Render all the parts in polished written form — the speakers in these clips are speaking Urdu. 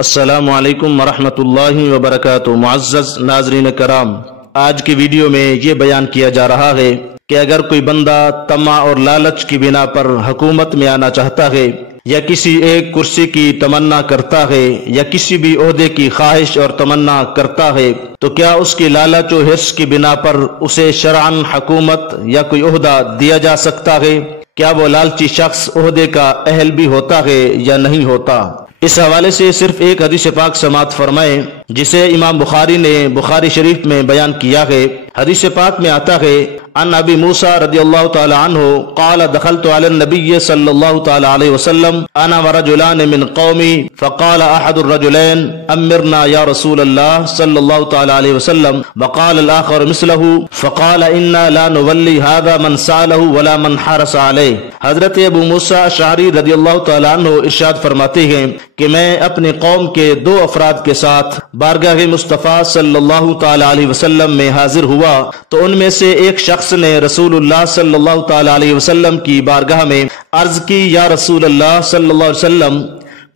السلام علیکم ورحمۃ اللہ وبرکاتہ۔ معزز ناظرین کرام، آج کی ویڈیو میں یہ بیان کیا جا رہا ہے کہ اگر کوئی بندہ طمع اور لالچ کی بنا پر حکومت میں آنا چاہتا ہے یا کسی ایک کرسی کی تمنا کرتا ہے یا کسی بھی عہدے کی خواہش اور تمنا کرتا ہے تو کیا اس کی لالچ و حرص کی بنا پر اسے شرعاً حکومت یا کوئی عہدہ دیا جا سکتا ہے؟ کیا وہ لالچی شخص عہدے کا اہل بھی ہوتا ہے یا نہیں ہوتا؟ اس حوالے سے صرف ایک حدیث پاک سماعت فرمائیں جسے امام بخاری نے بخاری شریف میں بیان کیا ہے۔ حدیث پاک میں آتا ہے عن ابی موسیٰ رضی اللہ تعالی عنہ قال دخلت علی النبی صلی اللہ تعالی علیہ وسلم انا ورجلان من قومی فقال احد الرجلین امرنا یا رسول اللہ صلی اللہ تعالی علیہ وسلم وقال الاخر مثله فقال انا لا نولی هذا من سالہ ولا من حرس علیہ۔ حضرت ابو موسیٰ اشعری رضی اللہ تعالی عنہ ارشاد فرماتے ہیں کہ میں اپنی قوم کے دو افراد کے ساتھ بارگاہ مصطفیٰ صلی اللہ تعالی علیہ وسلم میں حاضر ہوا تو ان میں سے ایک شخص نے رسول اللہ صلی اللہ تعالی علیہ وسلم کی بارگاہ میں عرض کی، یا رسول اللہ صلی اللہ علیہ وسلم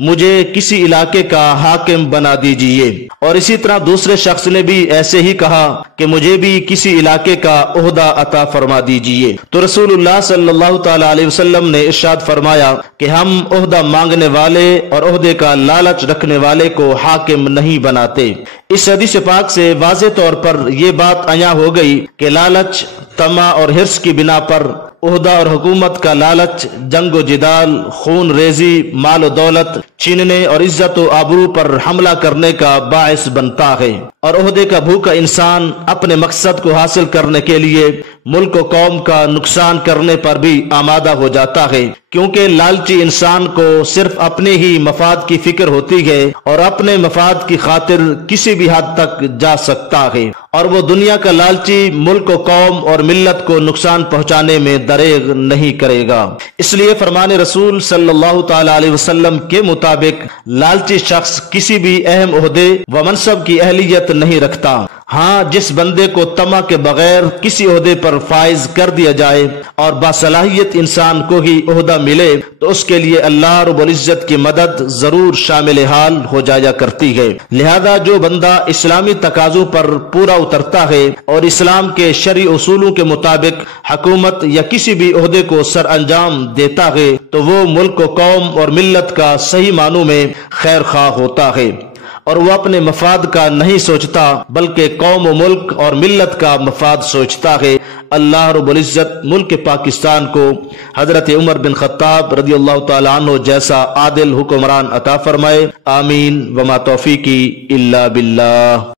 مجھے کسی علاقے کا حاکم بنا دیجئے، اور اسی طرح دوسرے شخص نے بھی ایسے ہی کہا کہ مجھے بھی کسی علاقے کا عہدہ عطا فرما دیجئے۔ تو رسول اللہ صلی اللہ تعالی علیہ وسلم نے ارشاد فرمایا کہ ہم عہدہ مانگنے والے اور عہدے کا لالچ رکھنے والے کو حاکم نہیں بناتے۔ اس حدیث پاک سے واضح طور پر یہ بات عیاں ہو گئی کہ لالچ، طمع اور حرص کی بنا پر عہدہ اور حکومت کا لالچ جنگ و جدال، خون ریزی، مال و دولت چھیننے اور عزت و آبرو پر حملہ کرنے کا باعث بنتا ہے، اور عہدے کا بھوکا انسان اپنے مقصد کو حاصل کرنے کے لیے ملک و قوم کا نقصان کرنے پر بھی آمادہ ہو جاتا ہے، کیونکہ لالچی انسان کو صرف اپنے ہی مفاد کی فکر ہوتی ہے اور اپنے مفاد کی خاطر کسی بھی حد تک جا سکتا ہے، اور وہ دنیا کا لالچی ملک و قوم اور ملت کو نقصان پہنچانے میں دریغ نہیں کرے گا۔ اس لیے فرمان رسول صلی اللہ تعالی علیہ وسلم کے مطابق لالچی شخص کسی بھی اہم عہدے و منصب کی اہلیت نہیں رکھتا۔ ہاں، جس بندے کو طمع کے بغیر کسی عہدے پر فائز کر دیا جائے اور باصلاحیت انسان کو ہی عہدہ ملے تو اس کے لیے اللہ رب العزت کی مدد ضرور شامل حال ہو جایا کرتی ہے۔ لہذا جو بندہ اسلامی تقاضوں پر پورا اترتا ہے اور اسلام کے شرعی اصولوں کے مطابق حکومت یا کسی بھی عہدے کو سر انجام دیتا ہے تو وہ ملک و قوم اور ملت کا صحیح معنوں میں خیر خواہ ہوتا ہے، اور وہ اپنے مفاد کا نہیں سوچتا بلکہ قوم و ملک اور ملت کا مفاد سوچتا ہے۔ اللہ رب العزت ملک پاکستان کو حضرت عمر بن خطاب رضی اللہ تعالی عنہ جیسا عادل حکمران عطا فرمائے، آمین، وما توفیقی الا باللہ۔